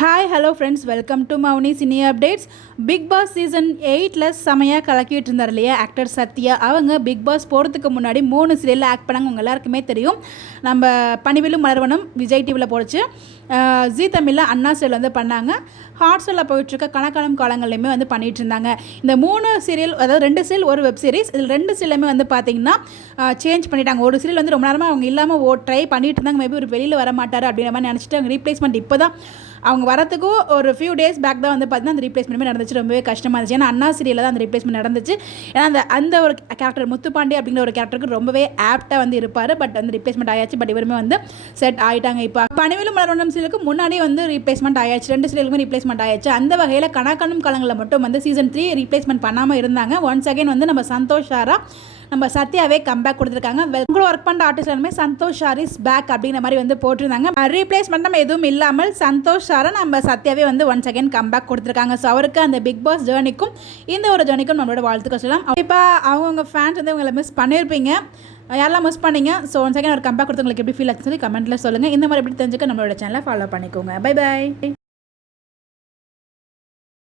Hi hello friends, welcome to Mouni cine updates. Big boss season 8ல் செமையாக கலக்கிட்டு இருந்தார் இல்லையா ஆக்டர் சத்யா. அவங்க பிக் பாஸ் போகிறதுக்கு முன்னாடி 3 சீரியலில் ஆக்ட் பண்ணாங்க. உங்கள் எல்லாருக்குமே தெரியும். நம்ம பணிவிலும் மலர்வனம் விஜய் டிவியில் போடுச்சு. ஜி தமிழில் அண்ணா சீரியல் வந்து பண்ணாங்க. ஹாட் ஸ்டாரில் போயிட்டுருக்க கணக்காலம் காலங்கள்லையுமே வந்து பண்ணிகிட்டு இருந்தாங்க. இந்த 3 சீரியல், அதாவது 2 சீரியல் ஒரு வெப் சீரிஸ், இதில் 2 சீரியலுமே வந்து பார்த்திங்கன்னா சேஞ்ச் பண்ணிட்டாங்க. ஒரு சீரியல் வந்து ரொம்ப நேரமாக அவங்க இல்லாமல் ட்ரை பண்ணிட்டு இருந்தாங்க. மேபி ஒரு வெளியில் வர மாட்டார் அப்படிங்கிற மாதிரி நினச்சிட்டு அவங்க ரீப்ளேஸ்மெண்ட் இப்போ தான் அவங்க வரத்துக்கும் ஒரு ஃபியூ டேஸ் பேக் தான் வந்து பார்த்தீங்கன்னா அந்த ரீப்ளேஸ்மெண்ட்டுமே நடந்துச்சு. ரொம்பவே கஷ்டமாக இருந்துச்சு. ஏன்னா அண்ணா சீரியலில் தான் அந்த ரீப்ளேஸ்மெண்ட் நடந்துச்சு. ஏன்னா அந்த ஒரு கேரக்டர் முத்துப்பாண்டி அப்படிங்கிற ஒரு கேரக்டருக்கு ரொம்பவே ஆப்டாக வந்து இருப்பார். பட் வந்து ரீப்ளேஸ்மெண்ட் ஆயாச்சு. பட் இவருமே வந்து செட் ஆகிட்டாங்க. இப்போ பணிவிலும் மலர்வனம் சீரியலுக்கு முன்னாடியே வந்து ரீப்ளேஸ்மெண்ட் ஆயாச்சு. 2 சீரியலுக்குமே ரீப்ளேஸ்மெண்ட் ஆயாச்சு. அந்த வகையில் கணக்கானும் காலங்களில் மட்டும் வந்து சீசன் 3 ரீப்ளேஸ்மெண்ட் பண்ணாமல் இருந்தாங்க. ஒன்ஸ் அகைன் வந்து நம்ம சந்தோஷ் சாரா நம்ம சத்யாவே கம்பேக் கொடுத்துருக்காங்க. உங்களோட ஒர்க் பண்ணுற ஆர்டிஸ்ட் எல்லாமே சந்தோஷ் சார் இஸ் பேக் அப்படிங்கிற மாதிரி வந்து போட்டிருந்தாங்க. ரீப்ளேஸ்மெண்ட் நம்ம எதுவும் இல்லாமல் சந்தோஷ் சாரை நம்ம சத்யாவே வந்து ஒன்ஸ் அகைன் கம்பேக் கொடுத்துருக்காங்க. ஸோ அவருக்கு அந்த பிக் பாஸ் ஜேர்னிக்கும் இந்த ஒரு ஜேர்னிக்கும் நம்மளோட வாழ்த்துக்கள் சொல்லலாம். இப்போ அவங்கவுங்க ஃபேன்ஸ் வந்து உங்களை மிஸ் பண்ணியிருப்பீங்க. யாரெல்லாம் மிஸ் பண்ணீங்க? ஸோ ஒன்ஸ் அகைன் ஒரு கம்பேக் கொடுத்து உங்களுக்கு எப்படி ஃபீல் ஆச்சுன்னு சொல்லி கமெண்ட்டில் சொல்லுங்கள். இந்த மாதிரி எப்படி தெரிஞ்சுக்க நம்மளோட சேனலை ஃபாலோ பண்ணிக்கோங்க. Bye by.